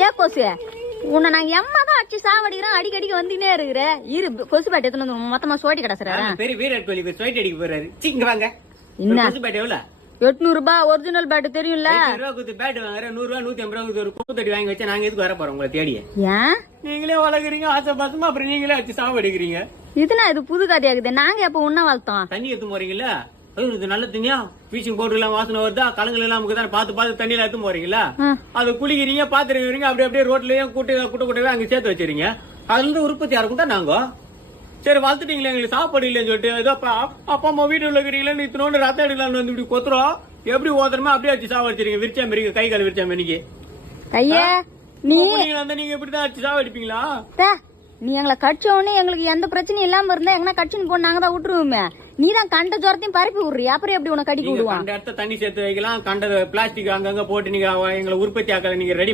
ஏ கொசு உன்னை நாங்க எம்மா தான் அடிச்சு சாவடிக்கிறோம், அடிக்கடிக்கு வந்துனே இருக்கிற. இரு கொசு பேட்டை எடுத்துன்னு வந்து மொத்தமா சோட்டி கிடக்குறாரு. பெரிய விராட் கோலி சோட்டி அடிக்க போறாரு. இங்க வாங்க. என்ன கொசு பேட்டை எவ்வளவு? 800 ரூபாய் ஒரிஜினல் பேட் தெரியும்ல. 800 ரூபா கொடுத்து பேட் வாங்குற, 100 ரூபா 150 ரூபா ஒரு குப்பத்தடி வாங்கி வச்சா நாங்க எதுக்கு வர போறோம் உங்களை தேடி? ஏன் நீங்களே வளர்க்குறீங்க ஆசை பாசமா, அப்புறம் நீங்களே வச்சு சாவடிக்கிறீங்க. இதுனா இது புது கதையாகுது. நாங்க எப்ப உன்ன வளர்த்தோம்? தண்ணி எடுத்து போறீங்களா? இது நல்ல தண்ணியா? பீச்சிங் பவுடர் எல்லாம் வாசனை வருதா? கலங்கள் எல்லாம் நமக்கு தானே பார்த்து பார்த்து தண்ணியில எடுத்து போறீங்களா? அது குளிக்கிறீங்க, பாத்துருக்கீங்க, அப்படியே ரோட்லயும் கூட்டவே அங்க சேர்த்து வச்சிருங்க. அதுல இருந்து உற்பத்தி யாருக்கும் தான் நாங்க. சரி வளர்த்துட்டீங்களா, எங்களுக்கு சாப்பாடு இல்லைன்னு சொல்லிட்டு ஏதோ அப்பா அம்மா வீட்டுல இருக்கிறீங்களா, இத்தனோண்டு ரத்தம் எடுக்கலாம்னு வந்து இப்படி கொத்துறோம். எப்படி ஓதுறமா அப்படியே வச்சு சாவடிச்சிருங்க. விரிச்சா மாரிங்க, கை கால் விரிச்சா மாரிக்கு. ஐயா நீ நீங்க இப்படிதான் வச்சு சாவடிப்பீங்களா? நீ எங்களை கடிச்ச உடனே எங்களுக்கு எந்த பிரச்சனையும் இல்லாம இருந்தா எங்கன்னா கடிச்சுன்னு போன நாங்க தான் விட்டுருவோமே. நீ தான் கண்ட ஜோரத்தையும் பரப்பி விடுறியா, அப்புறம் எப்படி உனக்கு கடிக்க விடுவான்? கண்ட இடத்த தண்ணி சேர்த்து வைக்கலாம், கண்ட பிளாஸ்டிக் அங்கங்க போட்டு நீங்க எங்களை உற்பத்தி ஆக்கல, நீங்க ரெடி